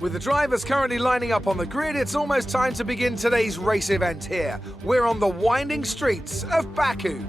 With the drivers currently lining up on the grid, it's almost time to begin today's race event here. We're on the winding streets of Baku.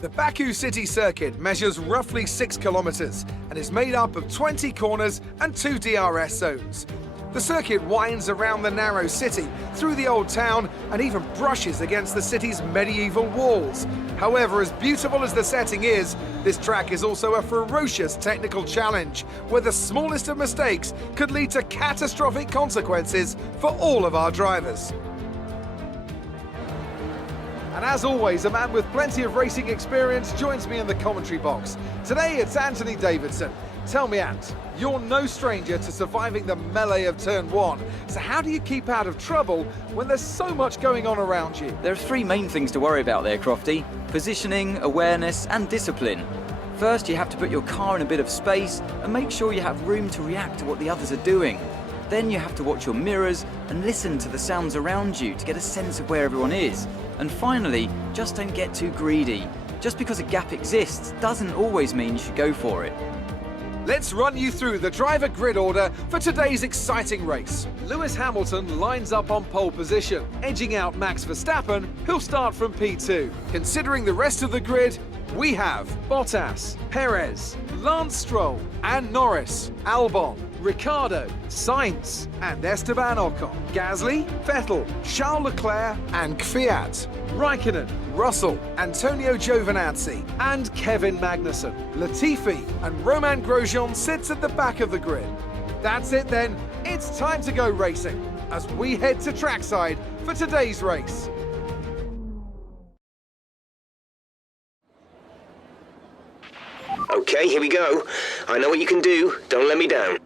The Baku city circuit measures roughly 6 kilometers and is made up of 20 corners and 2 DRS zones. The circuit winds around the narrow city, through the old town, and even brushes against the city's medieval walls. However, as beautiful as the setting is, this track is also a ferocious technical challenge, where the smallest of mistakes could lead to catastrophic consequences for all of our drivers. And as always, a man with plenty of racing experience joins me in the commentary box. Today it's Anthony Davidson. Tell me, Ant, you're no stranger to surviving the melee of turn 1. So how do you keep out of trouble when there's so much going on around you? There are 3 main things to worry about there, Crofty. Positioning, awareness and discipline. First, you have to put your car in a bit of space and make sure you have room to react to what the others are doing. Then you have to watch your mirrors and listen to the sounds around you to get a sense of where everyone is. And finally, just don't get too greedy. Just because a gap exists doesn't always mean you should go for it. Let's run you through the driver grid order for today's exciting race. Lewis Hamilton lines up on pole position, edging out Max Verstappen, who'll start from P2. Considering the rest of the grid, we have Bottas, Perez, Lance Stroll and Norris, Albon, Ricciardo, Sainz and Esteban Ocon, Gasly, Vettel, Charles Leclerc and Kvyat, Raikkonen, Russell, Antonio Giovinazzi and Kevin Magnussen. Latifi and Romain Grosjean sits at the back of the grid. That's it then, it's time to go racing as we head to trackside for today's race. Okay, here we go. I know what you can do. Don't let me down.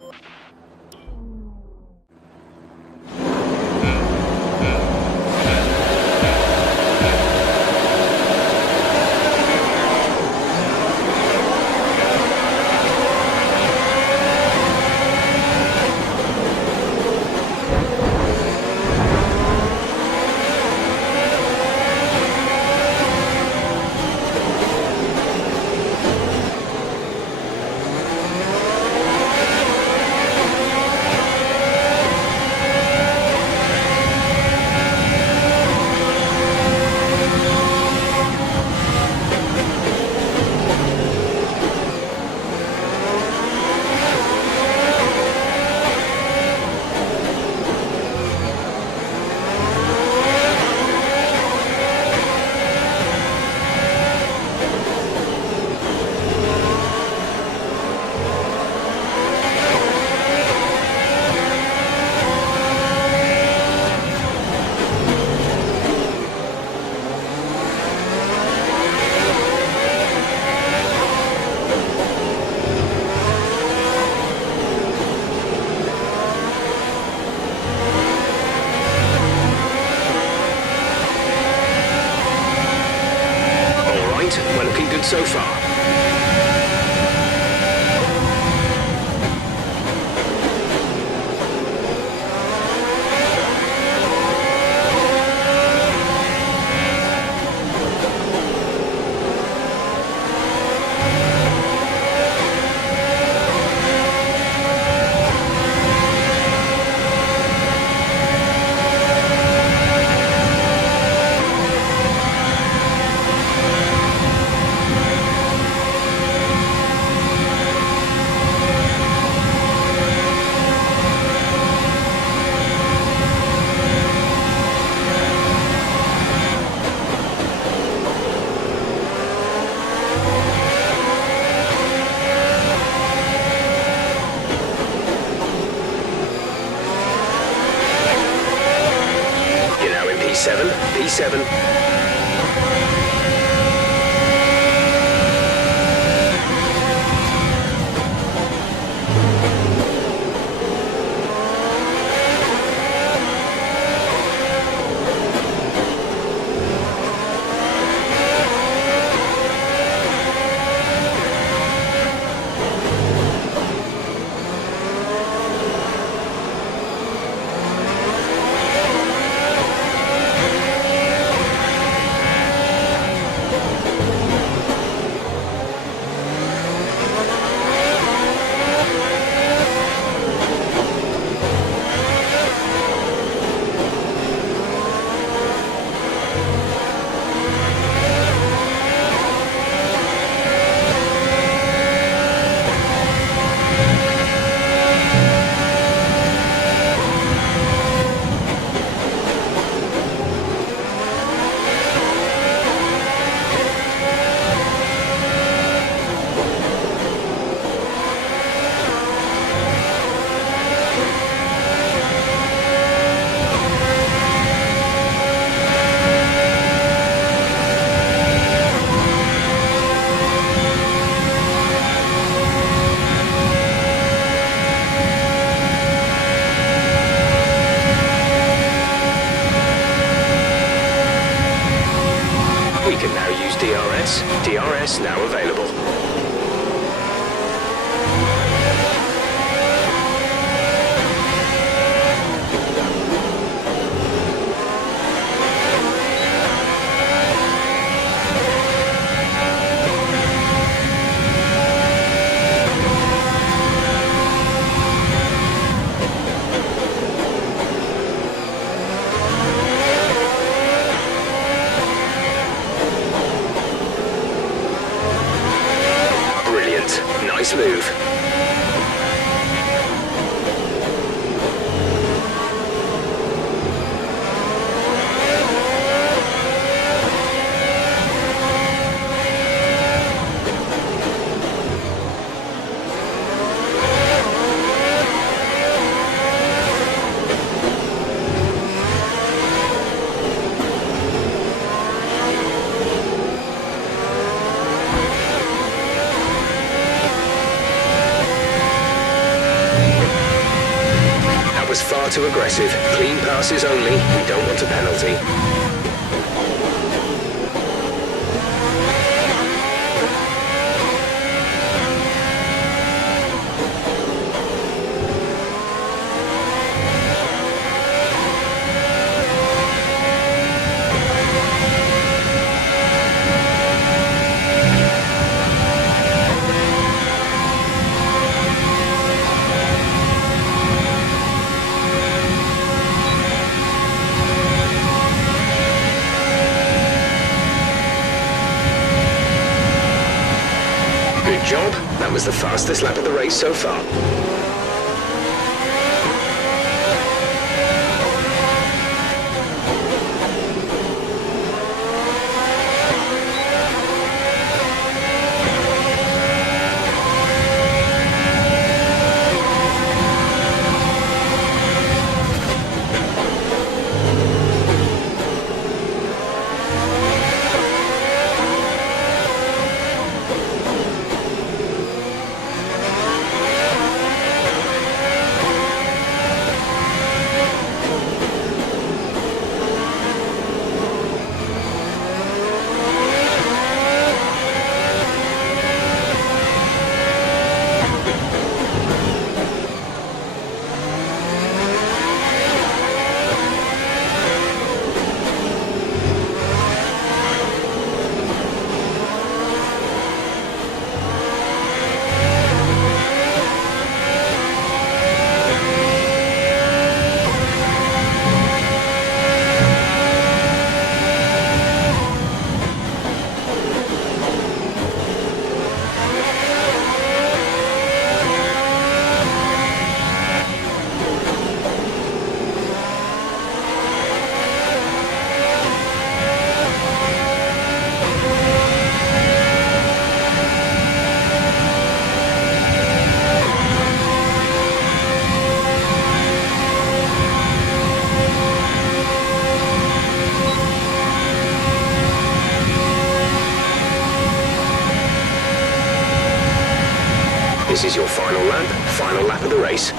We're looking good so far. P7. We can now use DRS. DRS now available. Nice move. Was far too aggressive. Clean passes only. We don't want a penalty. Good job. That was the fastest lap of the race so far. This is your final lap of the race.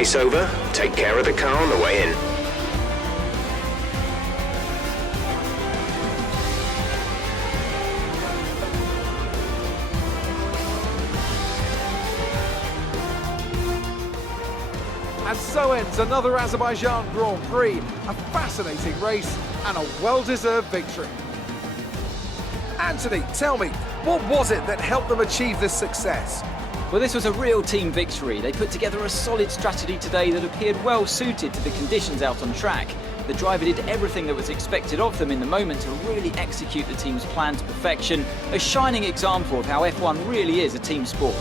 race over. Take care of the car on the way in. And so ends another Azerbaijan Grand Prix, a fascinating race and a well-deserved victory. Anthony, tell me, what was it that helped them achieve this success? Well, this was a real team victory. They put together a solid strategy today that appeared well suited to the conditions out on track. The driver did everything that was expected of them in the moment to really execute the team's plan to perfection, a shining example of how F1 really is a team sport.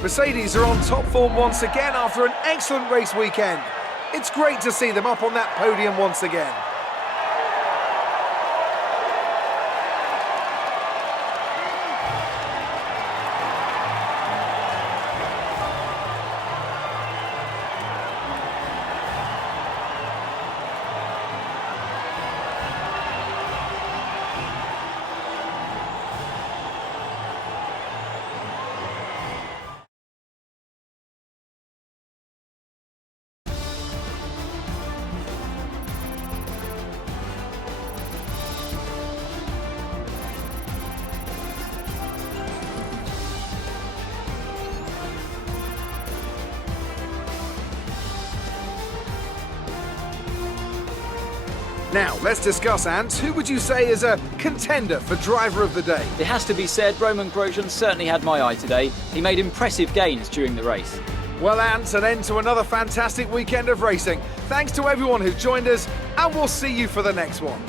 Mercedes are on top form once again after an excellent race weekend. It's great to see them up on that podium once again. Now, let's discuss, Ant. Who would you say is a contender for driver of the day? It has to be said, Roman Grosjean certainly had my eye today. He made impressive gains during the race. Well, Ant, an end to another fantastic weekend of racing. Thanks to everyone who joined us, and we'll see you for the next one.